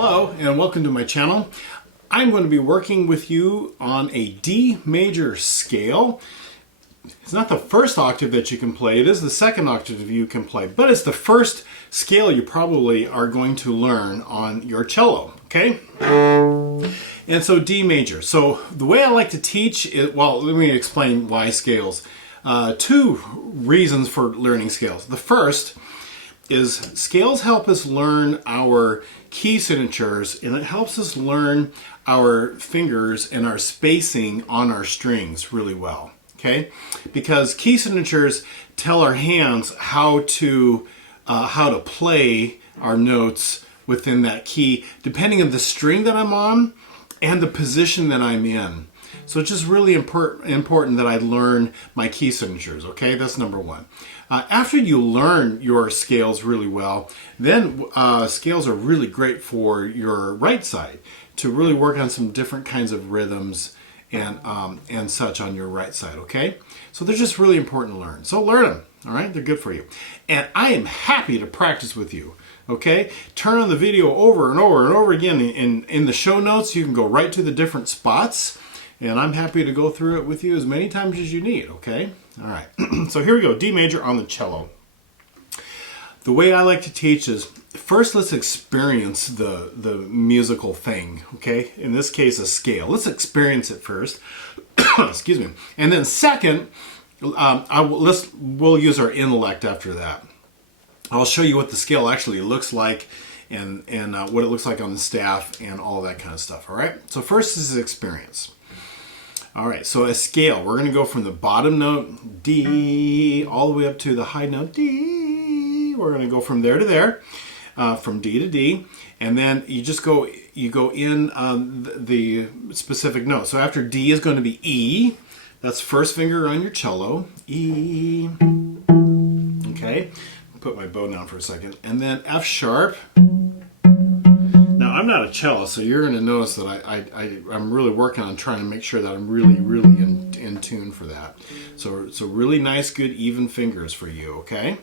Hello and welcome to my channel. I'm going to be working with you on a D major scale. It's not the first octave that you can play, it is the second octave you can play, but it's the first scale you probably are going to learn on your cello, okay? And so D major. So the way I like to teach it, well, let me explain why scales. Two reasons for learning scales. The first is scales help us learn our key signatures, and it helps us learn our fingers and our spacing on our strings really well, okay? Because key signatures tell our hands how to play our notes within that key, depending on the string that I'm on and the position that I'm in. So it's just really important that I learn my key signatures, okay? That's number one. After you learn your scales really well, then scales are really great for your right side to really work on some different kinds of rhythms and such on your right side, okay? So they're just really important to learn. So learn them, all right? They're good for you. And I am happy to practice with you, okay? Turn on the video over and over and over again. In the show notes, you can go right to the different spots, and I'm happy to go through it with you as many times as you need, okay? All right, so here we go, D major on the cello. The way I like to teach is, first let's experience the musical thing, okay? In this case, a scale. Let's experience it first, excuse me. And then second, we'll use our intellect after that. I'll show you what the scale actually looks like and what it looks like on the staff and all that kind of stuff, all right? So first is experience. All right, so a scale, we're going to go from the bottom note, D, all the way up to the high note, D. We're going to go from there to there, from D to D, and then you go in the specific note. So after D is going to be E. That's first finger on your cello, E. Okay, put my bow down for a second, and then F sharp. Now, I'm not a cellist, so you're going to notice that I'm really working on trying to make sure that I'm really in tune for that. So really nice, good, even fingers for you, okay?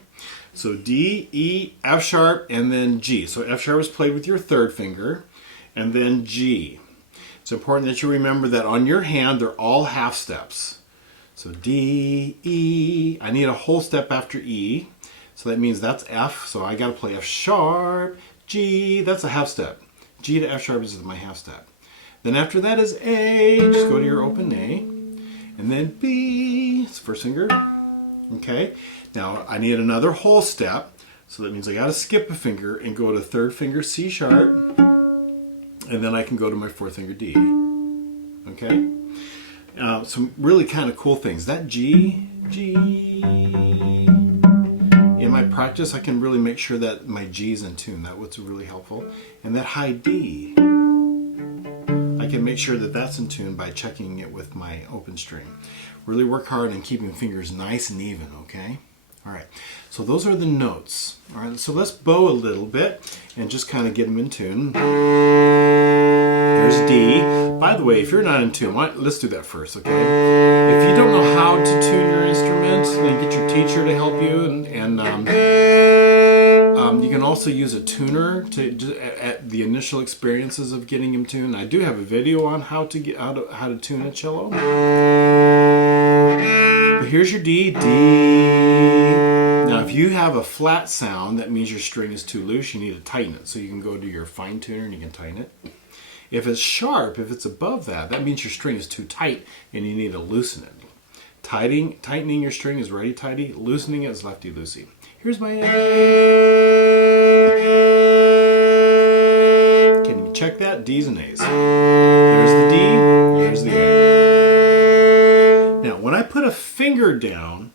So D, E, F sharp, and then G. So F sharp is played with your third finger, and then G. It's important that you remember that on your hand, they're all half steps. So D, E, I need a whole step after E. So that means that's F, so I got to play F sharp, G, that's a half step. G to F sharp is my half step. Then after that is A, just go to your open A. And then B, it's first finger. Okay, now I need another whole step. So that means I gotta skip a finger and go to third finger C sharp. And then I can go to my fourth finger D. Okay, some really kind of cool things. That G, in my practice, I can really make sure that my G is in tune. That was really helpful. And that high D, I can make sure that that's in tune by checking it with my open string. Really work hard on keeping fingers nice and even, okay? All right, so those are the notes. All right, so let's bow a little bit and just kind of get them in tune. There's D. By the way, if you're not in tune, let's do that first, okay? If you don't know how to tune your instrument, then get your teacher to help you, and you can also use a tuner at the initial experiences of getting him tuned. I do have a video on how to tune a cello. But here's your D, D. Now, if you have a flat sound, that means your string is too loose. You need to tighten it. So you can go to your fine tuner and you can tighten it. If it's sharp, if it's above that, that means your string is too tight and you need to loosen it. Tightening your string is righty-tighty. Loosening it is lefty-loosey. Here's my A. Can you check that? D's and A's. There's the D, there's the A. Now, when I put a finger down,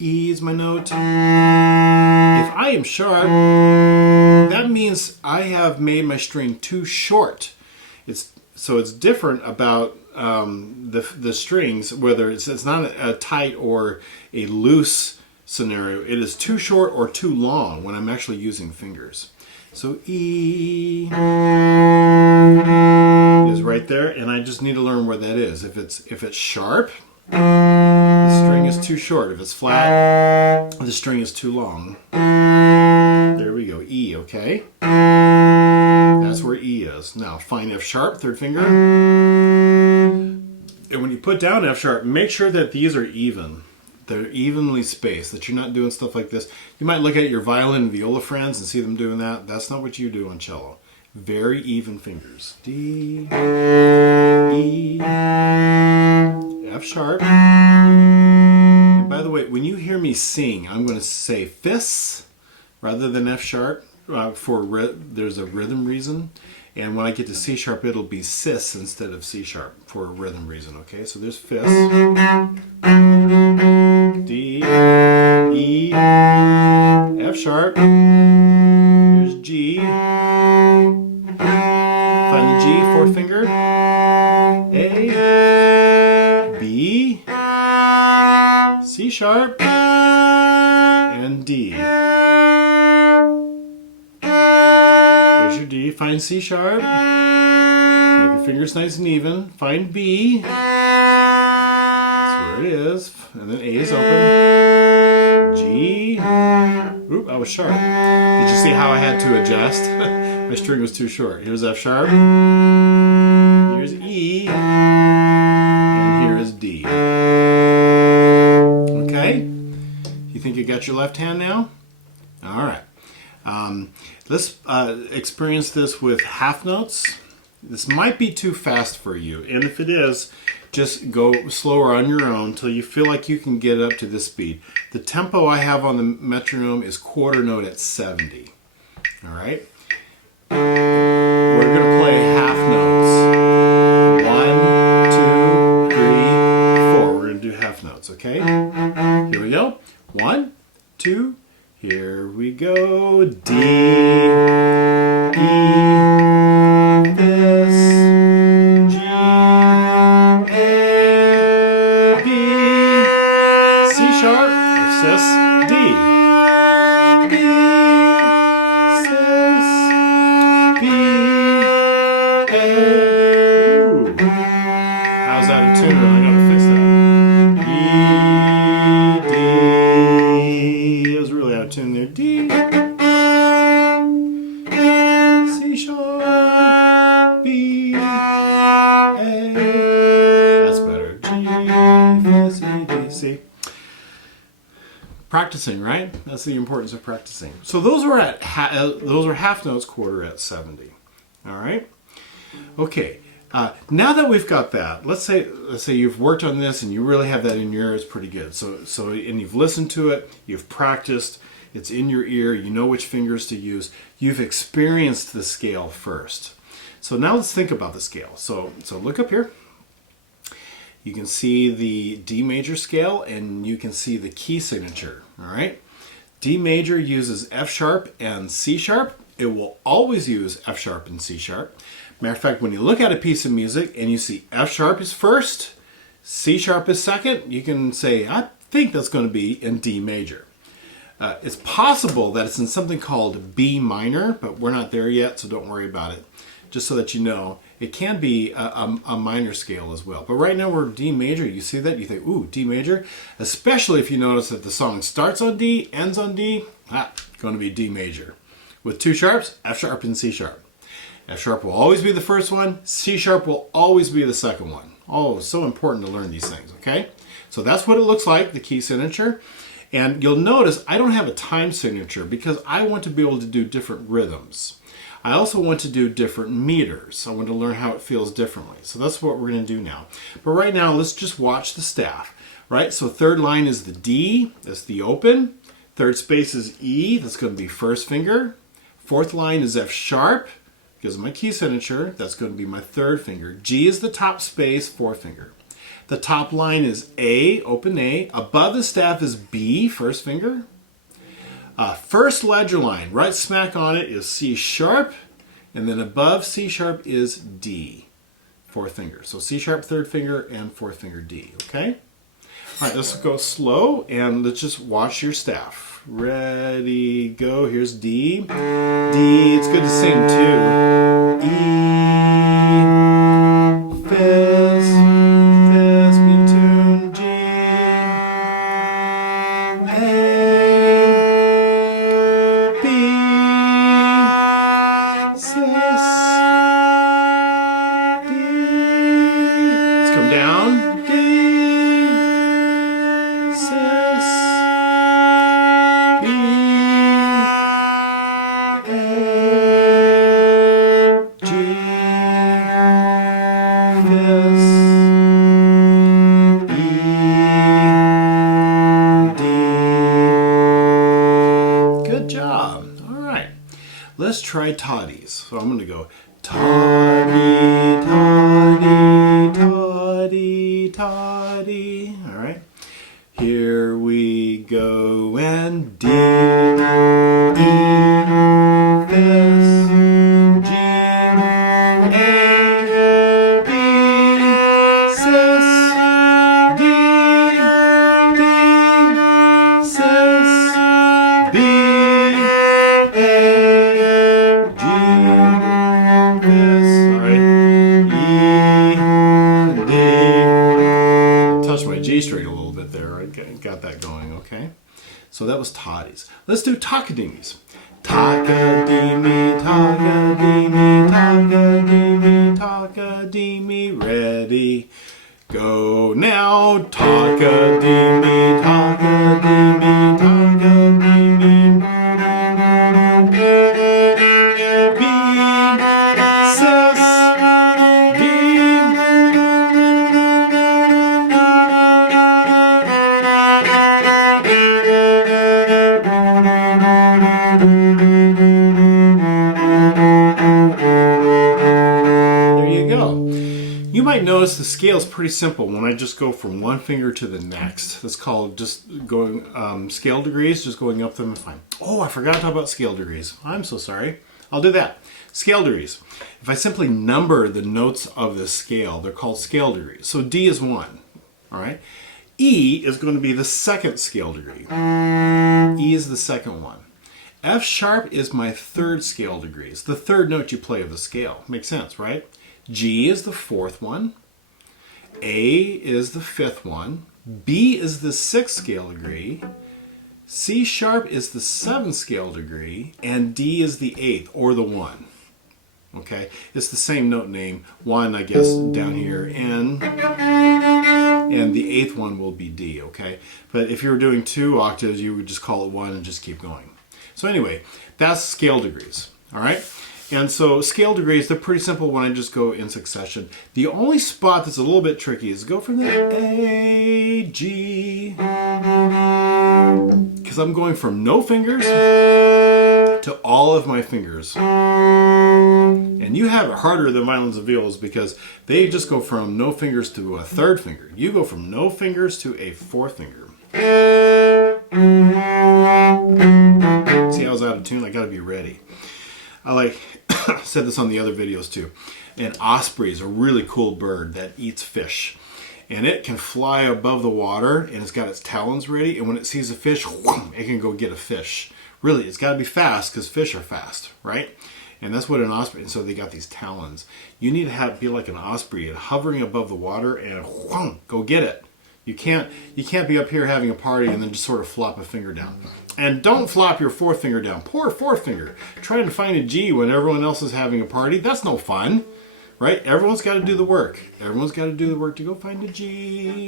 E is my note. If I am sharp, that means I have made my string too short. So it's different about the strings, whether it's not a tight or a loose scenario. It is too short or too long when I'm actually using fingers. So E is right there, and I just need to learn where that is. If it's sharp, the string is too short. If it's flat, the string is too long. There we go, E, okay? That's where E is. Now find F sharp, third finger. And when you put down F sharp, make sure that these are even. They're evenly spaced, that you're not doing stuff like this. You might look at your violin and viola friends and see them doing that. That's not what you do on cello. Very even fingers. D, E, F sharp. And by the way, when you hear me sing, I'm going to say fifths rather than F sharp. There's a rhythm reason. And when I get to C sharp, it'll be cis instead of C sharp for a rhythm reason, okay? So there's fifths. D, E, F sharp. Here's G. Find the G, fourth finger. A, B, C sharp, and D. There's your D. Find C sharp. Make your fingers nice and even. Find B. That's where it is. And then A is open. G. Oop, I was sharp. Did you see how I had to adjust? My string was too short. Here's F sharp. Here's E. And here is D. Okay? You think you got your left hand now? All right. Let's experience this with half notes. This might be too fast for you, and if it is, just go slower on your own until you feel like you can get up to this speed. The tempo I have on the metronome is quarter note at 70. All right? We're going to play half notes. 1, 2, 3, 4. We're going to do half notes, okay? Here we go. 1, 2, here we go. D, E, this, G, A, B, C sharp, or cis, D. B, cis, B, A. Ooh. How's that in tune? I gotta fix that. E, D. It was really out of tune there. D, C sharp, B, A. That's better. G, C, D, C. Practicing, right? That's the importance of practicing. So those are half notes, quarter at 70. All right. Okay. Now that we've got that, let's say you've worked on this and you really have that in your ear. It's pretty good. So and you've listened to it, you've practiced. It's in your ear. You know which fingers to use. You've experienced the scale first. So now let's think about the scale. So look up here. You can see the D major scale and you can see the key signature. All right. D major uses F sharp and C sharp. It will always use F sharp and C sharp. Matter of fact, when you look at a piece of music and you see F sharp is first, C sharp is second, you can say, I think that's going to be in D major. It's possible that it's in something called B minor, but we're not there yet, so don't worry about it. Just so that you know, it can be a minor scale as well. But right now we're D major. You see that? You think, ooh, D major? Especially if you notice that the song starts on D, ends on D, going to be D major. With two sharps, F sharp and C sharp. F sharp will always be the first one. C sharp will always be the second one. Oh, so important to learn these things, okay? So that's what it looks like, the key signature. And you'll notice I don't have a time signature because I want to be able to do different rhythms. I also want to do different meters. I want to learn how it feels differently. So that's what we're going to do now. But right now, let's just watch the staff, right? So third line is the D, that's the open. Third space is E, that's going to be first finger. Fourth line is F sharp, because of my key signature, that's going to be my third finger. G is the top space, fourth finger. The top line is A, open A. Above the staff is B, first finger. First ledger line, right smack on it is C sharp, and then above C sharp is D, fourth finger. So C sharp, third finger, and fourth finger D, okay? All right, let's go slow, and let's just watch your staff. Ready, go. Here's D. D, it's good to sing too. E, fifth, be in tune. G, A, B, cis, Good job. All right. Let's try toddies. So I'm going to go toddy, toddy, toddy, toddy. All right. Here we go, and D, E, this, G, A, B, sis, D, D, sis, B, A, G, this, all right, E, D. Touch my G string a little bit there. I got that going, okay? So that was toddies. Let's do takadimis. Takadimi, takadimi, takadimi, takadimi. Ready, go now. Takadimi, takadimi, takadimi. B, sis, D. You might notice the scale is pretty simple when I just go from one finger to the next. That's called just going scale degrees, just going up them and fine. Oh, I forgot to talk about scale degrees. I'm so sorry. I'll do that. Scale degrees. If I simply number the notes of the scale, they're called scale degrees. So D is 1. All right. E is going to be the second scale degree. E is the second one. F sharp is my third scale degree. It's the third note you play of the scale. Makes sense, right? G is the fourth one. A is the fifth one. B is the sixth scale degree. C sharp is the seventh scale degree. And D is the eighth, or the 1. Okay? It's the same note name. 1, I guess, down here. And the eighth one will be D, okay? But if you were doing 2 octaves, you would just call it 1 and just keep going. So anyway, that's scale degrees, all right? And so scale degrees, they're pretty simple when I just go in succession. The only spot that's a little bit tricky is go from the A, G, because I'm going from no fingers to all of my fingers. And you have it harder than violins and violas because they just go from no fingers to a third finger. You go from no fingers to a fourth finger. See, I was out of tune. I got to be ready. I said this on the other videos too. An osprey is a really cool bird that eats fish. And it can fly above the water and it's got its talons ready. And when it sees a fish, it can go get a fish. Really, it's got to be fast because fish are fast, right? And that's what an osprey, and so they got these talons. You need to be like an osprey and hovering above the water and go get it. You can't be up here having a party and then just sort of flop a finger down. And don't flop your fourth finger down. Poor fourth finger. Trying to find a G when everyone else is having a party. That's no fun. Right? Everyone's got to do the work. Everyone's got to do the work to go find a G.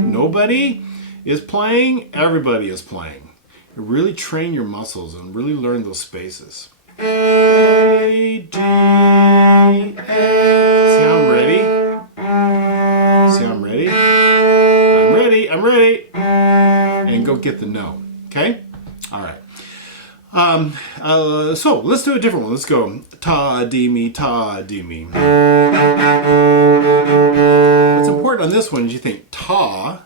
Nobody is playing. Everybody is playing. You really train your muscles and really learn those spaces. A, G, A. See how I'm ready? See how I'm ready? I'm ready. I'm ready. And go get the no. Okay? All right. So let's do a different one. Let's go ta-dee-me, ta-dee-me. What's important on this one is you think ta.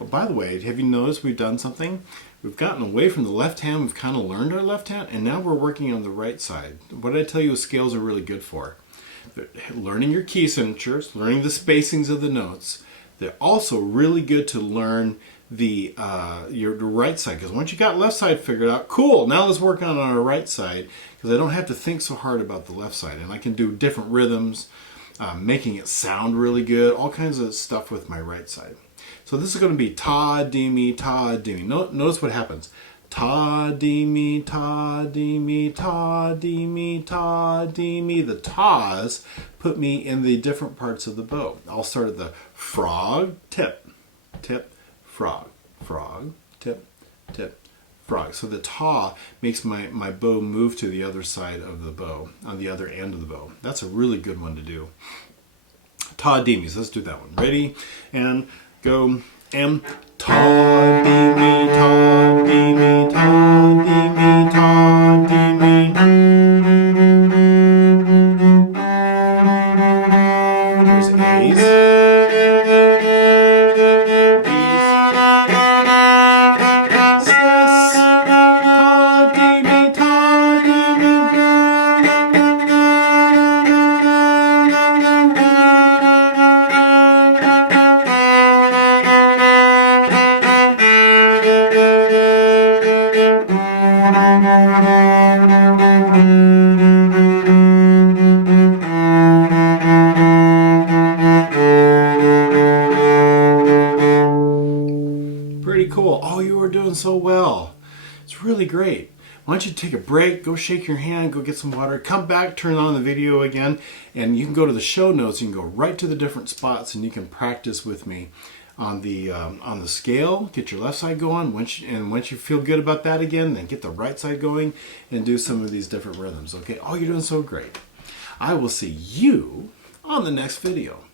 Oh, by the way, have you noticed we've done something? We've gotten away from the left hand. We've kind of learned our left hand, and now we're working on the right side. What did I tell you scales are really good for? Learning your key signatures, learning the spacings of the notes. They're also really good to learn the right side, because once you got left side figured out, cool, now let's work on our right side, because I don't have to think so hard about the left side, and I can do different rhythms, making it sound really good, all kinds of stuff with my right side. So this is going to be ta-dee-me, ta-dee-me. Notice what happens. Ta-dee-me, ta-dee-me, ta-dee-me, ta-dee-me. The tas put me in the different parts of the bow. I'll start at the frog, tip, tip, frog, frog, tip, tip, frog. So the ta makes my bow move to the other side of the bow, on the other end of the bow. That's a really good one to do. Ta-dee-me. So let's do that one. Ready? And go. M. Ta-dee-me, ta-dee-me, ta-dee-me. mi, ta, di, mi. There's A's, B's, sis, ta, di, mi, ta, di, mi. Pretty cool. Oh, you are doing so well. It's really great. Why don't you take a break, go shake your hand, go get some water, come back, turn on the video again, and you can go to the show notes. You can go right to the different spots, and you can practice with me on the scale. Get your left side going. Once you feel good about that again, then get the right side going and do some of these different rhythms. Okay. Oh, you're doing so great. I will see you on the next video.